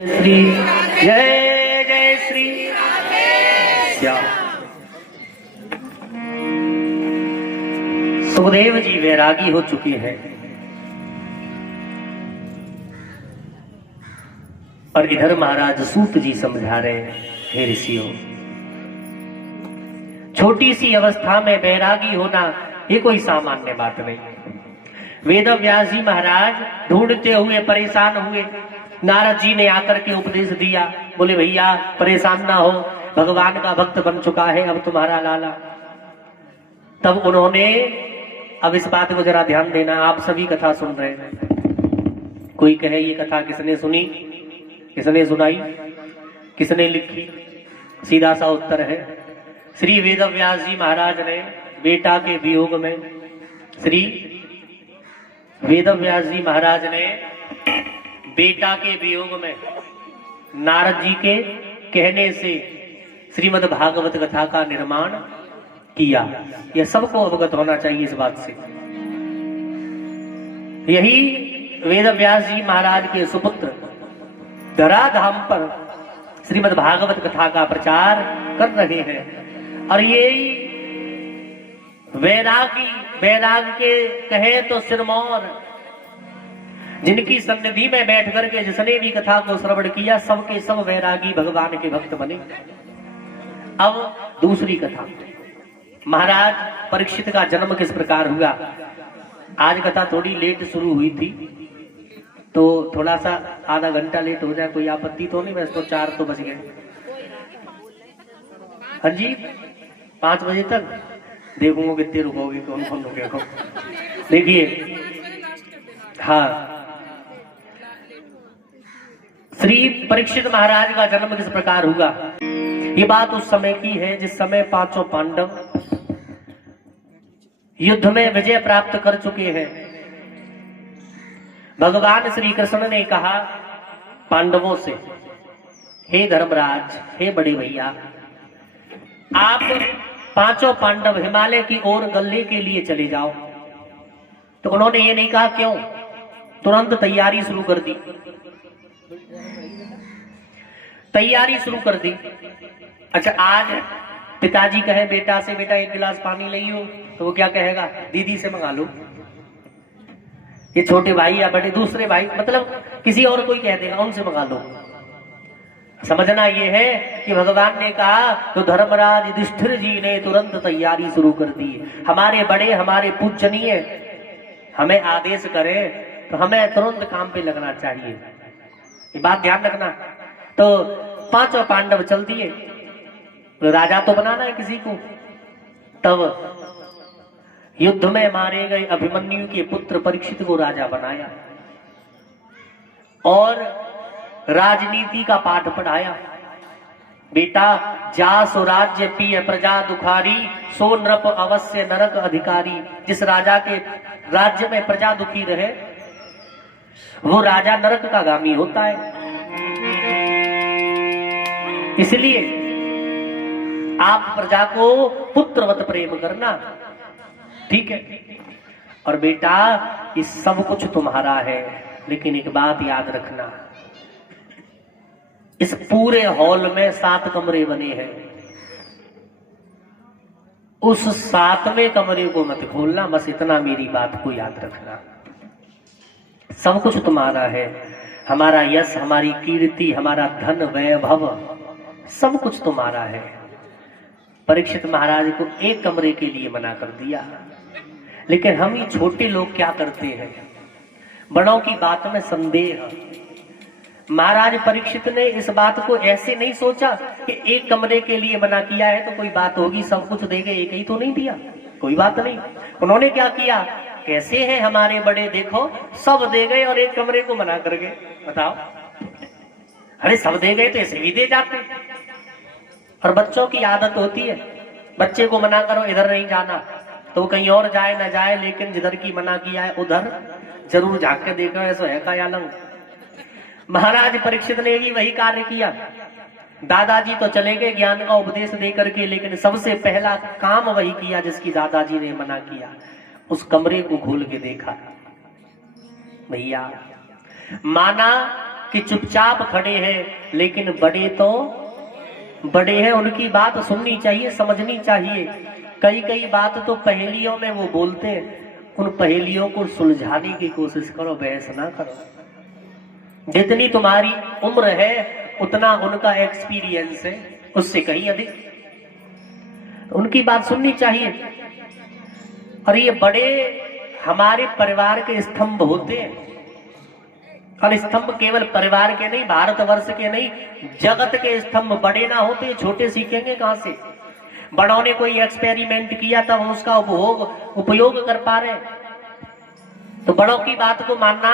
श्री जय जय श्री श्याम। सुखदेव जी वैरागी हो चुके हैं और इधर महाराज सूत जी समझा रहे हैं, हे ऋषियों, छोटी सी अवस्था में वैरागी होना ये कोई सामान्य बात नहीं। वेद व्यास जी महाराज ढूंढते हुए परेशान हुए, नारद जी ने आकर के उपदेश दिया, बोले भैया परेशान ना हो, भगवान का भक्त बन चुका है अब तुम्हारा लाला। तब उन्होंने, अब इस बात को जरा ध्यान देना, आप सभी कथा सुन रहे हैं, कोई कहे ये कथा किसने सुनी, किसने सुनाई, किसने लिखी, सीधा सा उत्तर है श्री वेद व्यास जी महाराज ने बेटा के वियोग में, श्री वेद व्यास जी महाराज ने बेटा के वियोग में नारद जी के कहने से श्रीमद् भागवत कथा का निर्माण किया। यह सबको अवगत होना चाहिए इस बात से। यही वेद व्यास जी महाराज के सुपुत्र धराधाम पर श्रीमद् भागवत कथा का प्रचार कर रहे हैं। और यही वैराग के कहे तो सिरमौर, जिनकी सन्निधि में बैठ करके जिसने भी कथा को श्रवण किया, सबके सब वैरागी भगवान के भक्त बने। अब दूसरी कथा, महाराज परीक्षित का जन्म किस प्रकार हुआ। आज कथा थोड़ी लेट शुरू हुई थी, तो थोड़ा सा आधा घंटा लेट हो जाए कोई आपत्ति तो नहीं, वैसे तो 4 तो बज गए। हाँ जी, 5 बजे तक देखूंगा कितने रुकोगे, कौन कौन रुकेगा। देखिए, हाँ, श्री परीक्षित महाराज का जन्म किस प्रकार हुआ। ये बात उस समय की है जिस समय 5 पांडव युद्ध में विजय प्राप्त कर चुके हैं। भगवान श्री कृष्ण ने कहा पांडवों से, हे धर्मराज, हे बड़े भैया, आप 5 पांडव हिमालय की ओर गले के लिए चले जाओ। तो उन्होंने ये नहीं कहा क्यों, तुरंत तैयारी शुरू कर दी। अच्छा, आज पिताजी कहे बेटा से, बेटा 1 गिलास पानी लियो, तो वो क्या कहेगा, दीदी से मंगा लो। ये छोटे भाई या बड़े दूसरे भाई, मतलब किसी और कोई कह देगा उनसे मंगा लो। समझना ये है कि भगवान ने कहा तो धर्मराज युधिष्ठिर जी ने तुरंत तैयारी शुरू कर दी। हमारे बड़े, हमारे पूजनीय हमें आदेश करें तो हमें तुरंत काम पे लगना चाहिए, ये बात ध्यान रखना। तो 5 पांडव चल दिए, तो राजा तो बनाना है किसी को। तब युद्ध में मारे गए अभिमन्यु के पुत्र परीक्षित को राजा बनाया और राजनीति का पाठ पढ़ाया। बेटा, जा सो राज्य पिय प्रजा दुखारी, सो नृप अवश्य नरक अधिकारी। जिस राजा के राज्य में प्रजा दुखी रहे वो राजा नरक का गामी होता है। इसलिए आप प्रजा को पुत्रवत प्रेम करना, ठीक है। और बेटा, ये सब कुछ तुम्हारा है, लेकिन एक बात याद रखना, इस पूरे हॉल में 7 कमरे बने हैं, उस 7वें कमरे को मत खोलना, बस इतना मेरी बात को याद रखना। सब कुछ तुम्हारा है, हमारा यश, हमारी कीर्ति, हमारा धन वैभव, सब कुछ तुम्हारा है। परीक्षित महाराज को 1 कमरे के लिए मना कर दिया। लेकिन हम ये छोटे लोग क्या करते हैं, बड़ों की बात में संदेह। महाराज परीक्षित ने इस बात को ऐसे नहीं सोचा कि 1 कमरे के लिए मना किया है तो कोई बात होगी, सब कुछ देंगे, एक ही तो नहीं दिया, कोई बात नहीं। उन्होंने क्या किया, कैसे हैं हमारे बड़े, देखो सब दे गए और 1 कमरे को मना कर गए। बताओ, अरे सब दे गए तो ऐसे भी दे जाते। और बच्चों की आदत होती है, बच्चे को मना करो इधर नहीं जाना तो कहीं और जाए ना जाए, लेकिन जिधर की मना किया है उधर जरूर झांक के देखो ऐसा है का या लंग। महाराज परीक्षित ने भी वही कार्य किया। दादाजी तो चले गए ज्ञान का उपदेश दे करके, लेकिन सबसे पहला काम वही किया जिसकी दादाजी ने मना किया। उस कमरे को खोल के देखा, भैया माना कि चुपचाप खड़े हैं, लेकिन बड़े तो बड़े हैं, उनकी बात सुननी चाहिए, समझनी चाहिए। कई कई बात तो पहेलियों में वो बोलते हैं, उन पहेलियों को सुलझाने की कोशिश करो, बहस ना करो। जितनी तुम्हारी उम्र है उतना उनका एक्सपीरियंस है, उससे कहीं अधिक। उनकी बात सुननी चाहिए। और ये बड़े हमारे परिवार के स्तंभ होते हैं, और स्तंभ केवल परिवार के नहीं, भारतवर्ष के नहीं, जगत के स्तंभ बड़े ना होते, छोटे सीखेंगे कहां से? बड़ों ने कोई एक्सपेरिमेंट किया तब हम उसका उपयोग कर पा रहे। तो बड़ों की बात को मानना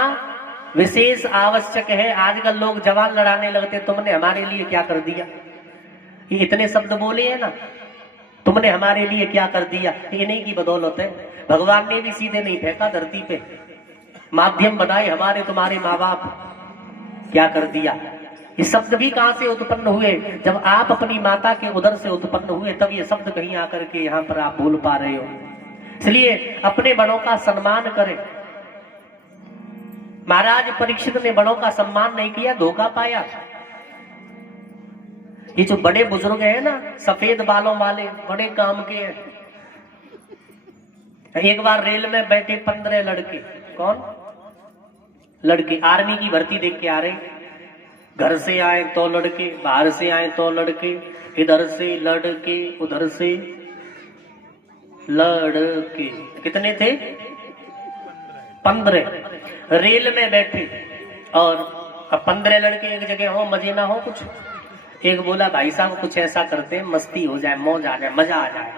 विशेष आवश्यक है। आजकल लोग जवान लड़ाने लगते, तुमने हमारे लिए क्या कर दिया, ये इतने शब्द बोले हैं ना, तुमने हमारे लिए क्या कर दिया, इन्हीं की बदौलत है। भगवान ने भी सीधे नहीं फेंका धरती पे, माध्यम बनाए हमारे तुम्हारे माँ बाप। क्या कर दिया? ये शब्द भी कहां से उत्पन्न हुए? जब आप अपनी माता के उदर से उत्पन्न हुए तब ये शब्द कहीं आकर के यहाँ पर आप बोल पा रहे हो। इसलिए अपने बड़ों का सम्मान करें। महाराज परीक्षित ने बड़ों का सम्मान नहीं किया, धोखा पाया। ये जो बड़े बुजुर्ग हैं ना, सफेद बालों वाले, बड़े काम के हैं। एक बार रेल में बैठे 15 लड़के, कौन लड़के, आर्मी की भर्ती देख के आ रहे, घर से आए तो लड़के, बाहर से आए तो लड़के, इधर से लड़के, उधर से लड़के, कितने थे? 15। रेल में बैठे और अब 15 लड़के एक जगह हो, मजे ना हो कुछ। एक बोला भाई साहब कुछ ऐसा करते हैं, मस्ती हो जाए, मौज आ जाए, मजा आ जाए।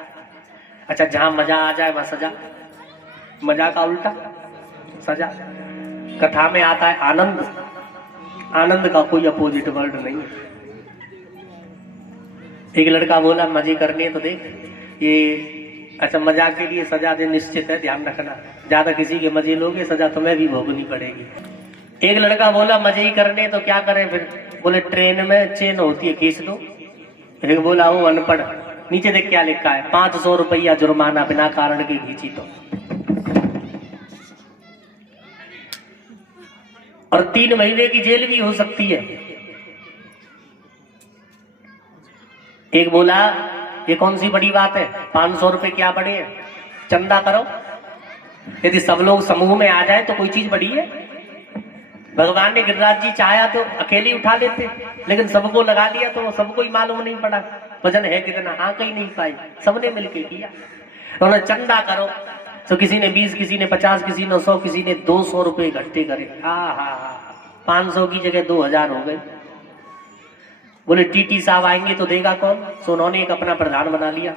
अच्छा, जहां मजा आ जाए वहां सजा, मजा का उल्टा सजा। कथा में आता है आनंद, आनंद का कोई अपोजिट वर्ड नहीं है। एक लड़का बोला मजे करने तो देख, ये अच्छा मजाक के लिए सजा दे निश्चित है, ध्यान रखना, ज्यादा किसी के मजे लोगे सजा तुम्हें भी भोगनी पड़ेगी। एक लड़का बोला मजे ही करने तो क्या करें फिर? बोले ट्रेन में चेन होती है, खींच दो। एक बोला वो अनपढ़, नीचे देख क्या लिखा है, 500 रुपया जुर्माना बिना कारण के खींची तो, और 3 महीने की जेल भी हो सकती है। एक बोला ये कौन सी बड़ी बात है, 500 रुपए क्या बड़े हैं, चंदा करो। यदि सब लोग समूह में आ जाए तो कोई चीज बड़ी है? भगवान ने गिरिराज जी चाहा तो अकेले उठा लेते, लेकिन सबको लगा लिया तो सबको ही मालूम नहीं पड़ा वजन है कितना, आंक ही नहीं पाई, सबने मिलके किया। उन्होंने चंदा करो तो किसी ने 20, किसी ने 50, किसी ने 100, किसी ने 200 रुपए इकट्ठे करे। 500 की जगह 2000 हो गए। बोले टीटी साहब आएंगे तो देगा कौन? तो उन्होंने एक अपना प्रधान बना लिया,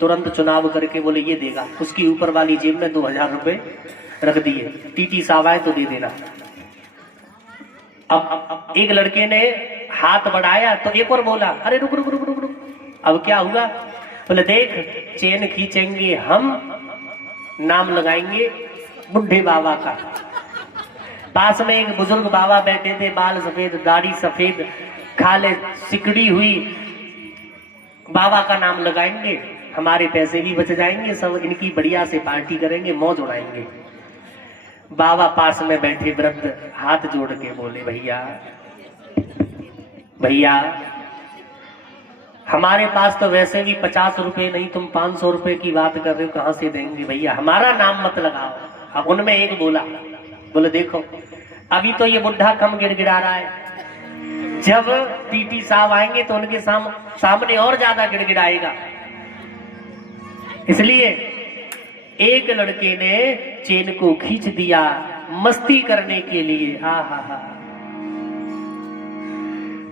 तुरंत चुनाव करके बोले ये देगा। उसकी ऊपर वाली जेब में 2000 रुपए रख दिए, टीटी साहब आए तो दे देना। अब एक लड़के ने हाथ बढ़ाया तो एक और बोला अरे रुक रुक रुक रुक रुक। अब क्या हुआ? बोले देख चेन खींचेंगे हम, नाम लगाएंगे बुढ़े बाबा का। पास में एक बुजुर्ग बाबा बैठे थे, बाल सफेद, दाढ़ी सफेद, खाले सिकड़ी हुई। बाबा का नाम लगाएंगे, हमारे पैसे भी बच जाएंगे, सब इनकी बढ़िया से पार्टी करेंगे, मौज उड़ाएंगे। बाबा पास में बैठे वृद्ध हाथ जोड़ के बोले भैया भैया हमारे पास तो वैसे भी 50 रुपए नहीं, तुम 500 रुपए की बात कर रहे हो, कहां से देंगे भैया, हमारा नाम मत लगाओ। अब उनमें एक बोला, बोले देखो अभी तो ये बुढ़ा कम गिड़गिड़ा रहा है, जब टीटी साहब आएंगे तो उनके सामने और ज्यादा गिड़गिड़ाएगा। इसलिए एक लड़के ने चेन को खींच दिया मस्ती करने के लिए।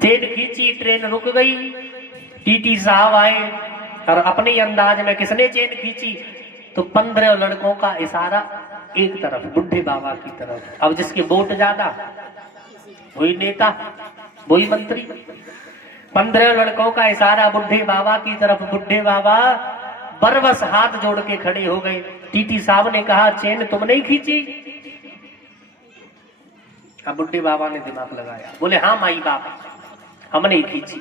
चेन खींची, ट्रेन रुक गई, टीटी साहब आए और अपने अंदाज में किसने चेन खींची तो 15 लड़कों का इशारा एक तरफ, बुढ़े बाबा की तरफ। अब जिसके वोट ज्यादा वही नेता, वही मंत्री। 15 लड़कों का इशारा बुढ़े बाबा की तरफ। बुढ़े बाबा बरबस हाथ जोड़ के खड़े हो गए। टीटी साहब ने कहा चेन तुमने ही खींची? अब बुढ़े बाबा ने दिमाग लगाया, बोले हाँ माई बाप हमने ही खींची।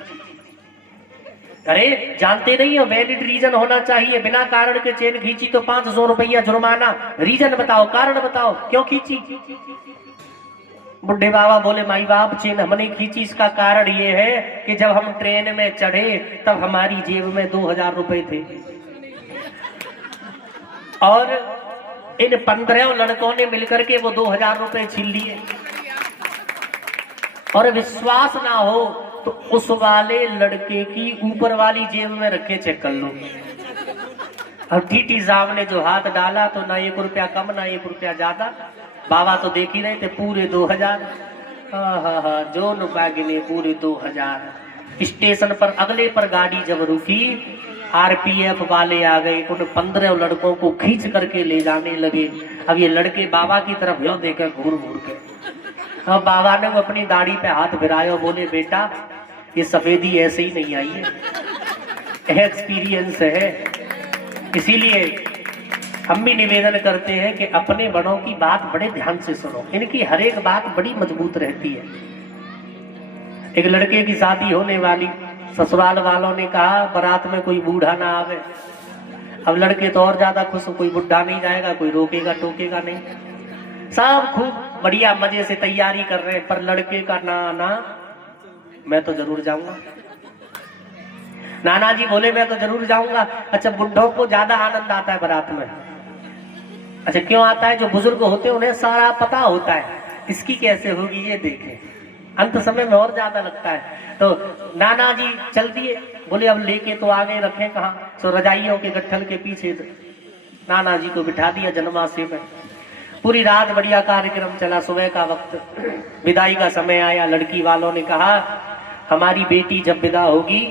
अरे जानते नहीं हो, वैलिड रीजन होना चाहिए, बिना कारण के चेन खींची तो 500 रुपया जुर्माना। रीजन बताओ, कारण बताओ क्यों खींची। बुढ़े बाबा बोले माई बाप चेन हमने खींची, इसका कारण ये है कि जब हम ट्रेन में चढ़े तब हमारी जेब में 2000 रुपए थे और इन 15 लड़कों ने मिलकर के वो 2000 रुपए छीन लिए। और विश्वास ना हो तो उस वाले लड़के की ऊपर वाली जेब में रखे, चेक कर लो। अब टीटी साहब ने जो हाथ डाला तो ना 1 रुपया कम ना 1 रुपया ज्यादा। बाबा तो देख ही रहे थे, पूरे 2000। हाँ, जो रुपया गिने पूरे 2000। स्टेशन पर अगले पर गाड़ी जब रुकी, आरपीएफ वाले आ गए, उन 15 लड़कों को खींच करके ले जाने लगे। अब ये लड़के बाबा की तरफ यो देखे घूर घूर के। अब बाबा ने वो अपनी दाढ़ी पे हाथ फिराया, बोले बेटा ये सफेदी ऐसे ही नहीं आई है, एक्सपीरियंस है। इसीलिए हम भी निवेदन करते हैं कि अपने बड़ों की बात बड़े ध्यान से सुनो, इनकी हर एक बात बड़ी मजबूत रहती है। एक लड़के की शादी होने वाली, ससुराल वालों ने कहा बारात में कोई बूढ़ा ना आवे। अब लड़के तो और ज्यादा खुश, कोई बुढ़ा नहीं जाएगा, कोई रोकेगा टोकेगा नहीं, सब खूब बढ़िया मजे से तैयारी कर रहे हैं। पर लड़के का ना मैं तो जरूर जाऊंगा। नाना जी बोले मैं तो जरूर जाऊंगा। अच्छा, बुढ़ों को ज्यादा आनंद आता है बारात में। अच्छा, क्यों आता है? जो बुजुर्ग होते हैं उन्हें सारा पता होता है इसकी कैसे होगी, ये देखें, अंत समय में और ज्यादा लगता है। तो नाना जी चल दिए, बोले अब लेके तो आगे रखे कहाँ, सो रजाइयों के गट्ठल के पीछे नाना जी को बिठा दिया जनमासे में। पूरी रात बढ़िया कार्यक्रम चला। सुबह का वक्त, विदाई का समय आया। लड़की वालों ने कहा हमारी बेटी जब विदा होगी,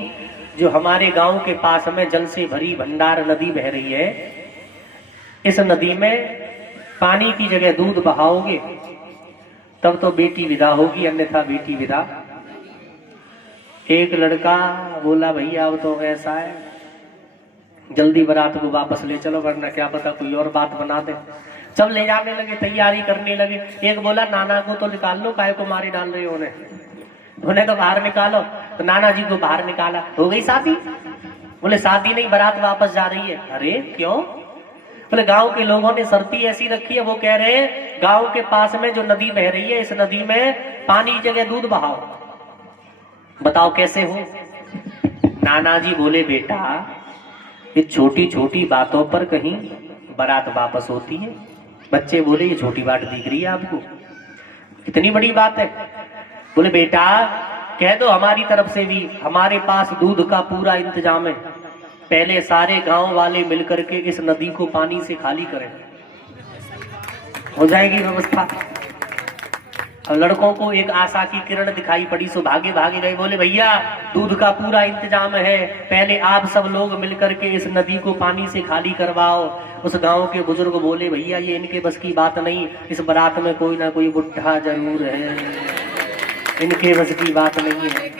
जो हमारे गांव के पास में जल से भरी भंडार नदी बह रही है, इस नदी में पानी की जगह दूध बहाओगे तब तो बेटी विदा होगी, अन्यथा बेटी विदा। एक लड़का बोला भैया अब तो ऐसा है, जल्दी बारात को वापस ले चलो वरना क्या पता कोई और बात बना दे। सब ले जाने लगे, तैयारी करने लगे। एक बोला नाना को तो निकाल लो, काय को मारी डाल रहे हो उन्हें तो बाहर निकालो। तो नाना जी को बाहर निकाला, हो गई शादी। बोले शादी नहीं, बारात वापस जा रही है। अरे क्यों? बोले गांव के लोगों ने शर्ती ऐसी रखी है, वो कह रहे हैं गांव के पास में जो नदी बह रही है, इस नदी में पानी की जगह दूध बहाओ। बताओ कैसे हो? नाना जी बोले बेटा ये छोटी छोटी बातों पर कहीं बारात वापस होती है। बच्चे बोले ये छोटी बात दिख रही है आपको, इतनी बड़ी बात है? बोले बेटा कह दो हमारी तरफ से भी, हमारे पास दूध का पूरा इंतजाम है, पहले सारे गांव वाले मिलकर के इस नदी को पानी से खाली करें, हो जाएगी व्यवस्था। और लड़कों को एक आशा की किरण दिखाई पड़ी, सो भागे भागे गए। बोले भैया दूध का पूरा इंतजाम है, पहले आप सब लोग मिलकर के इस नदी को पानी से खाली करवाओ। उस गांव के बुजुर्ग बोले भैया ये इनके बस की बात नहीं, इस बारात में कोई ना कोई बुढ़ा जरूर है, इनके बस की बात नहीं है।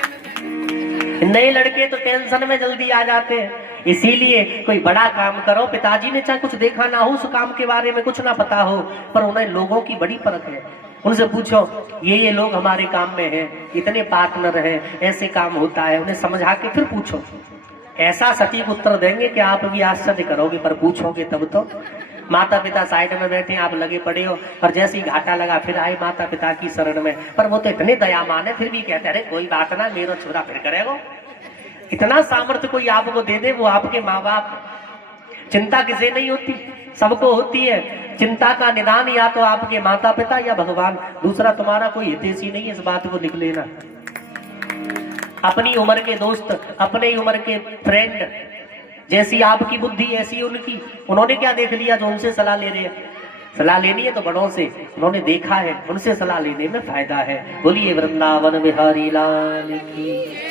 नए लड़के तो टेंशन में जल्दी आ जाते हैं, इसीलिए कोई बड़ा काम करो। पिताजी ने चाहे कुछ देखा ना हो, उस काम के बारे में कुछ ना पता हो, पर उन्हें लोगों की बड़ी परख है। उनसे पूछो ये लोग हमारे काम में हैं, इतने पार्टनर हैं, ऐसे काम होता है, उन्हें समझा के फिर पूछो। ऐसा सटीक उत्तर देंगे कि आप भी आश्चर्य करोगे, पर पूछोगे तब तो। माता पिता साइड में बैठे, आप लगे पड़े हो, और जैसे ही घाटा लगा फिर आए माता पिता की शरण में। पर वो तो इतने दयामान है, फिर भी कहते अरे कोई बात ना, मेरा छोरा फिर करेगा। इतना सामर्थ्य कोई आपको दे दे, वो आपके माँ बाप। चिंता किसे नहीं होती, सबको होती है। चिंता का निदान या तो आपके माता पिता या भगवान, दूसरा तुम्हारा कोई हितैषी नहीं है, इस बात को लिख लेना। अपनी उम्र के दोस्त, अपने उम्र के फ्रेंड, जैसी आपकी बुद्धि ऐसी उनकी। उन्होंने क्या देख लिया जो उनसे सलाह ले रहे हैं? सलाह लेनी है तो बड़ों से, उन्होंने देखा है, उनसे सलाह लेने में फायदा है। बोलिए वृंदावन बिहारी लाल की।